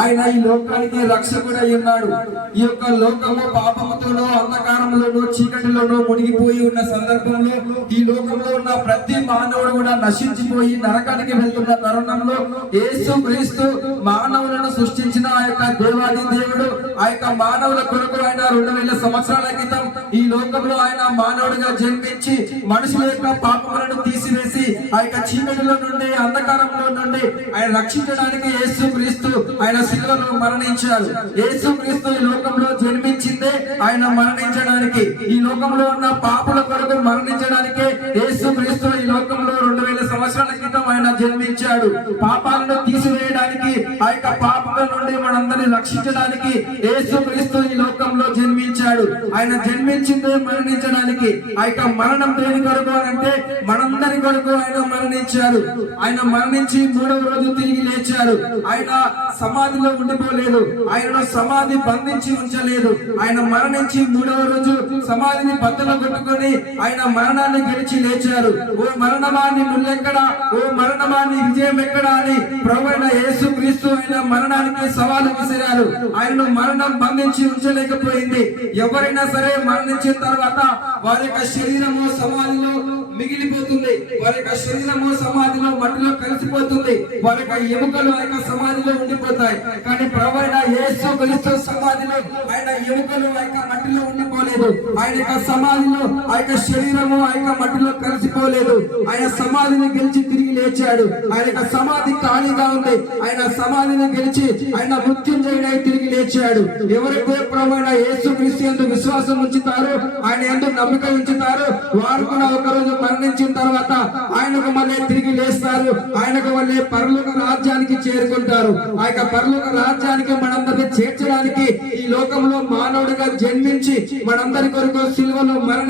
ఆయన ఈ లోకానికి రక్షకుడై ఉన్నాడు. ఈ యొక్క లోకము పాపముతోనో అంధకారంలోనో చీకటిలోనో మునిగిపోయి ఉన్న సందర్భంలో ఈ లోకంలో ఉన్న ప్రతి మానవుడు కూడా నశించిపోయి నరకానికి వెళ్తున్న తరుణంలో యేసు క్రీస్తు మానవులను సృష్టించిన ఆ యొక్క దేవాది దేవుడు ఆ యొక్క మానవుల కొరకు ఆయన 2000 సంవత్సరాల క్రితం ఈ లోకంలో ఆయన మానవుడిగా జన్మించి మనుషుల యొక్క పాపములను తీసివేసి ఆ యొక్క చీకటిలో నుండి అంధకారంలో నుండి ఆయన రక్షించడానికి యేసు క్రీస్తు ఆయన శిలువలో మరణించారు. యేసు క్రీస్తు ఈ లోకంలో జన్మించిందే ఆయన మరణించడానికి, ఈ లోకంలో ఉన్న పాపుల కొరకు మరణించడానికి యేసు క్రీస్తు ఈ లోకంలో 2000 సంవత్సరాల క్రితం ఆయన జన్మించాడు. పాపాలను తీసివేయడానికి ఆ యొక్క పాపల నుండి మనందరినీ రక్షించడానికి యేసు క్రీస్తు ఈ లోకంలో జన్మించాడు. ఆయన జన్మించిందే మరణించడానికి. ఆ యొక్క మరణం దేని కొరకు అంటే మనందరి కొరకు ఆయన మరణించారు. ఆయన మరణించి 3వ రోజు తిరిగి లేచారు. ఆయన సమాధిలో ఉండిపోలేదు, ఆయనను సమాధి బంధించి ఉంచలేదు. ఆయన మరణించి 3వ రోజు సమాధిని బద్దలు కొట్టుకొని ఆయన మరణాన్ని గెలిచి లేచారు. ఓ మరణమాన్ని ముల్లెక్కడా, ఓ మరణమాన్ని విజయం ఎక్కడా అని ప్రభువైన యేసు క్రీస్తు ఆయన మరణానికి సవాలు విసిరారు. ఆయనను మరణం బంధించి ఉంచలేకపోయింది. ఎవరైనా సరే మరణించిన తర్వాత వారి యొక్క శరీరము సమాధిలో మిగిలిపోతుంది, వారి యొక్క శరీరము సమాధిలో మట్టిలో కలిసిపోతుంది, వారి యొక్క ఎముకలు ఆ యొక్క సమాధిలో ఉండిపోతాయి. కానీ ప్రభువైన యేసు క్రీస్తు సమాధిలో ఆయన ఎముకలు ఆ యొక్క మట్టిలో ఉండిపోలేదు. ఆయన యొక్క సమాధిలో ఆ యొక్క శరీరము ఆ యొక్క మట్టిలో కలిసిపోలేదు. ఆయన సమాధిని గెలిచి తిరిగి లేచాడు. ఆయన యొక్క సమాధి ఖాళీగా ఉంది, ఆయన సమాధిని గెలిచి ఆయన మృత్యుంజయుడై తిరిగి లేచాడు. ఎవరైతే ప్రభువైన యేసు క్రీస్తు యందు విశ్వాసం ఉంచుతారో, ఆయన యందు నమ్మిక ఉంచుతారో వారు కూడా ఒకరోజు మరణించిన తర్వాత ఆయనకు మళ్ళీ తిరిగి లేస్తారు. ఆయనకు మళ్ళీ పరలోక రాజ్యానికి చేరుకుంటారు. ఆ యొక్క పరలోక రాజ్యానికి మనందరినీ చేర్చడానికి ఈ లోకంలో మానవుడిగా జన్మించి మనందరి కొరకు సిలువలో మరణి